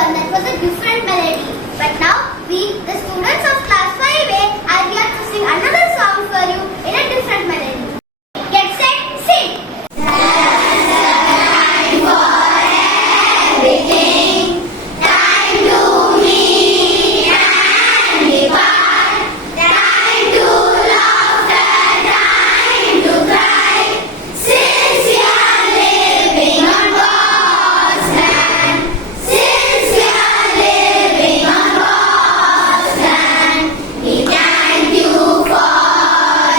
one that was a different melody. But now we, the students of class 5A, are here to sing another song for you in a different melody. Get set, sing! Time for everything, time to meet and depart, time to laughter, time to cry. Since we are living on God's land, since we are living on God's land, we thank you for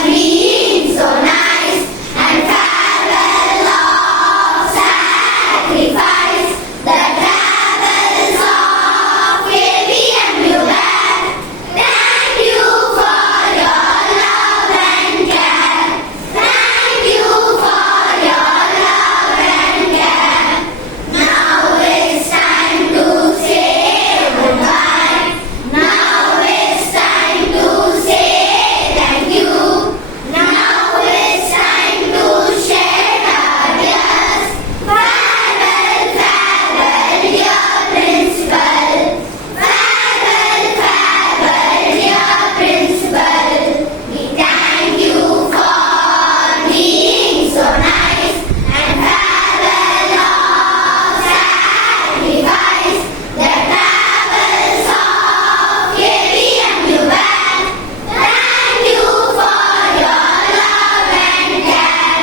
being so nice and travel of sacrifice. The travels of KVM you have. Thank you for your love and care. Thank you for your love and care. Now it's time to say goodbye. Now it's time to say thank you. Now it's time to shed our tears. Farewell, farewell, dear principal. Farewell, farewell, dear principal. We thank you for being so nice and farewell of sacrifice. The travels of KVM you had. Thank you for your love and care.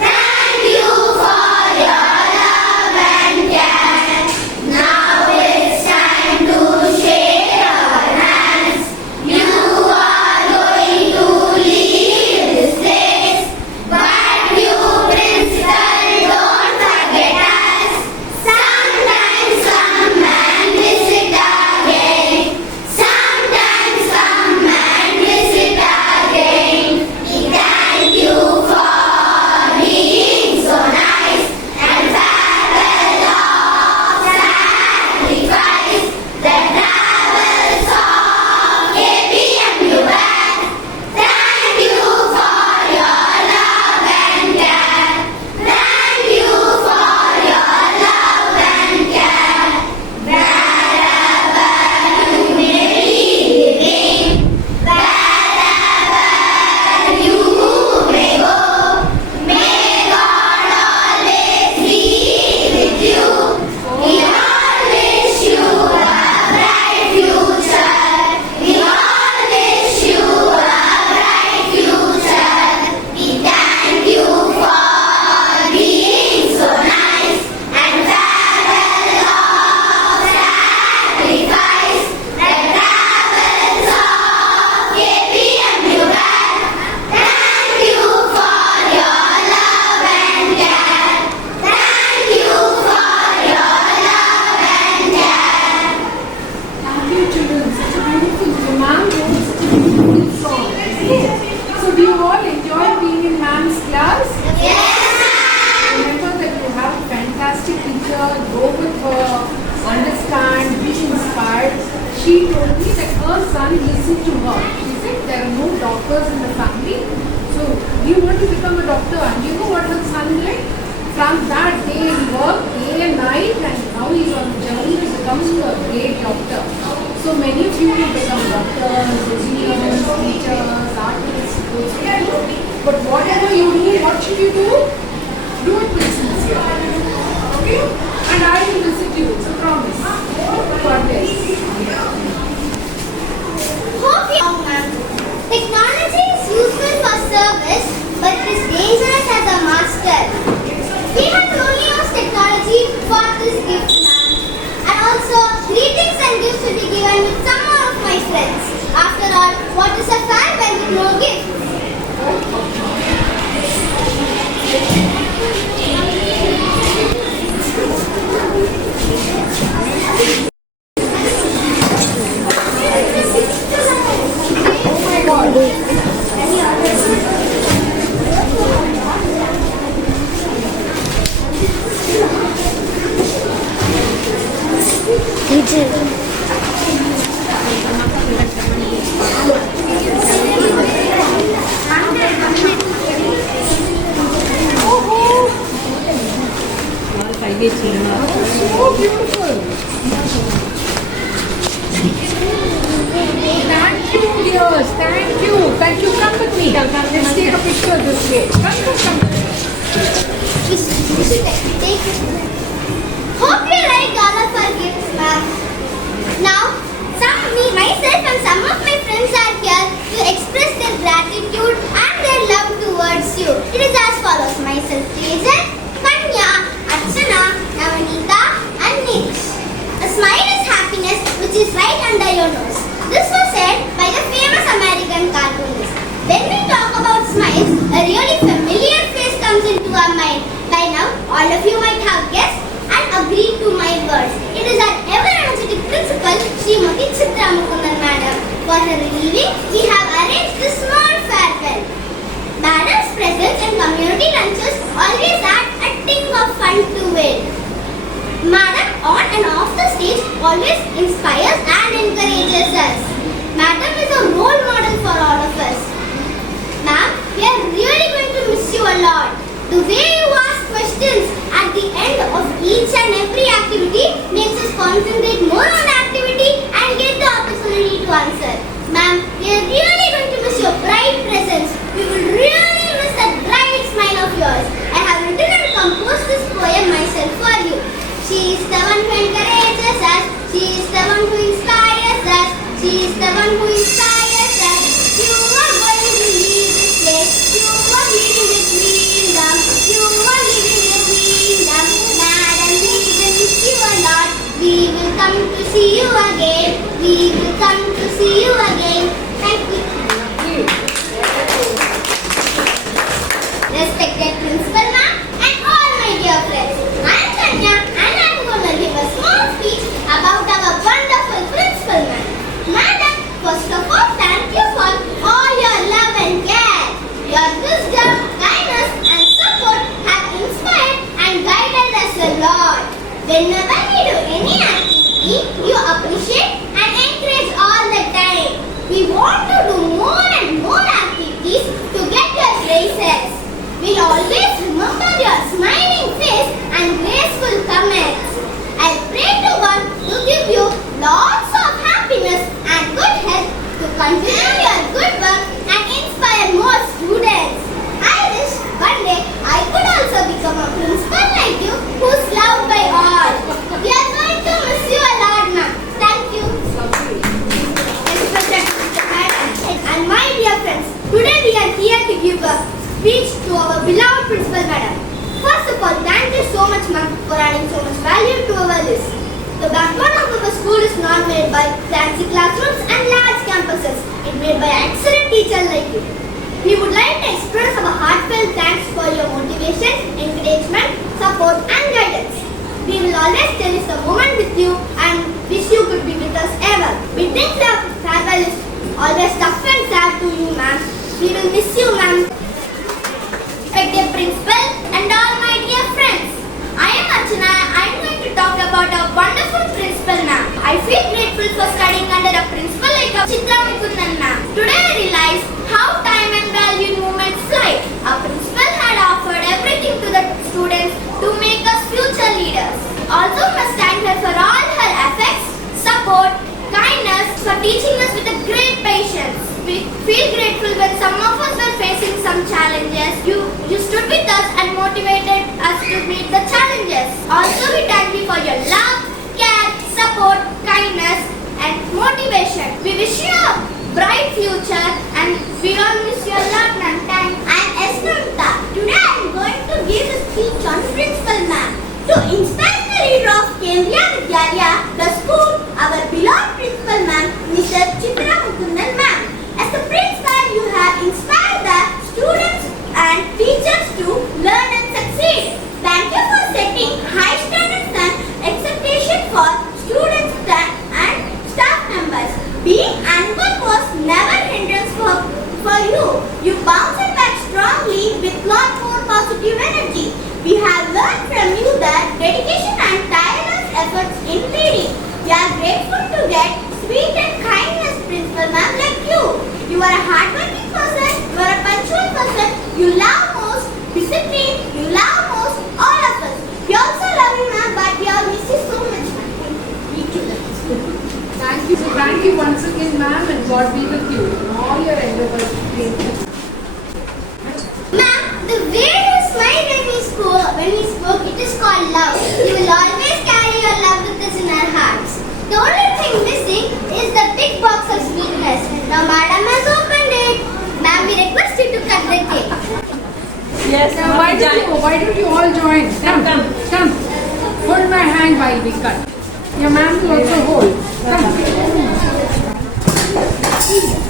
Thank you for your love and care. Now it's time to shake your hands. You are going to leave this place, but you, principal, don't forget us. Sometimes come and visit again. Sometimes come and visit again. We thank you for being so nice and farewell of sacrifice. The travels of KVM you had. Thank you for your love and care. Thank you for your love and care. Wherever you may be living, wherever you may go, may God always be with you. We all wish you a bright future. We all wish you a bright future. We thank you for being so nice and farewell of sacrifice. The travels of KVM you had. Thank you for your love and care. Thank you for your love and care. Thank you, children. Such a beautiful ma'am wrote such a beautiful song. So do you all enjoy being in ma'am's class? Remember that you have a fantastic teacher. Go with her, understand, be inspired. She told me that her son listened to her. She said there are no doctors in the family. So you want to become a doctor, and you know what her son did? From that day he worked day and night, and now he's on a journey to becoming a great doctor. So many of you will become doctors, engineers, teachers, artists, but whatever you do, what should you do? Do it with sincerity. Okay? And I will visit you, so promise. God bless. Hope you Technology is useful for service, but it is dangerous as a master. We have to only use technology for this gift, ma'am. And also, greetings and gifts will be given with some more of my friends. After all, what is a farewell with no gift? Oh, beautiful. Jason, Kanya, Archana, Navanita and Nish. A smile is happiness which is right under your nose. This was said by the famous American cartoonist. When we talk about smiles, a really familiar face comes into our mind. By now, all of you might have guessed and agreed to my words. It is our ever-energetic principal, Srimati Chitra Mukundan Madam. For her relieving, we have arranged this small farewell. Madam's presence and community lunches always add a ting of fun to it. Madam, on and off the stage, always inspires and encourages us. Madam is a role model for all of us. Ma'am, we are really going to miss you a lot. The way you ask questions at the end of each and every activity makes us concentrate more on the activity and get the opportunity to answer. Ma'am, we are really going to miss your bright presence. We will really miss that bright smile of yours. I have written and composed this poem myself for you. She is the one who encourages us. She is the one who inspires us. She is the one who inspires us. You are going to leave this place. You are leaving the kingdom. You are leaving the kingdom. Madam, we will miss you a lot. We will come to see you again. We will come to see you again. Thank you. Respected Principal Ma'am and all my dear friends. I am Kanya and I am going to give a small speech about our wonderful Principal Ma'am. Madam, first of all, thank you for all your love and care. Your wisdom, kindness and support have inspired and guided us a lot. Whenever we do any activity, you appreciate and encourage all the time. We want to do more and more activities to get your praises. We'll always remember your smiling face and graceful comments. I pray to God to give you lots of happiness and good health to continue your good work and inspire more students. I wish one day I could also become a principal like you who's loved by all. We are going to miss you a lot, ma'am. Thank you. And my dear friends, today we are here to give a speech to our beloved Principal Madam. First of all, thank you so much, ma'am, for adding so much value to our list. The backbone of our school is not made by fancy classrooms and large campuses. It's made by excellent teachers like you. We would like to express our heartfelt thanks for your motivation, encouragement, support and guidance. We will always cherish the moment with you and wish you could be with us ever. We think the farewell is always tough and sad to you, ma'am. We will miss you, ma'am. Dear Principal and all my dear friends, I am Archana. I am going to talk about our wonderful Principal ma'am. I feel grateful for studying under a principal like Chitra Mukundan ma'am. Today I realize how time and value moments fly. Our principal had offered everything to the students to make us future leaders. Also must thank her for all her efforts, support, kindness, for teaching us with a great patience. We feel grateful when some of us were facing some challenges. You stood with us and motivated us to meet the challenges. Also, we thank you for your love, care, support, kindness and motivation. We wish you a bright future and we all miss you a lot, ma'am. Thanks. I am Esnanta. Today I am going to give a speech on Principal ma'am. To inspire the leader of Cambria Vidyalaya, the school, our beloved Principal ma'am, Mr. Chitra Mukundan ma'am. As the principal, you have inspired the students and teachers to learn and succeed. Thank you for setting high standards and expectations for students and staff members. Being animal was never hindrance for you. You bounced back strongly with lot more positive energy. We have learned from you that dedication and tireless efforts in reading. We are grateful to get sweet and kindness Principal ma'am like you. You are a hardworking person, you are a punctual person, you love most, discipline, you love most, all of us. We also love you ma'am, but we all miss you so much. Thank you. So thank you once again, ma'am, and God be with you in all your endeavors. Ma'am, the way you smile when we spoke, it is called love. You will always carry your love with us in our hearts. The only thing missing is the big box of sweetness. Now, Madam has opened it. Ma'am, we request you to cut the cake. Yes, Why don't you all join? Come. Hold my hand while we cut. Your ma'am will also hold. Come.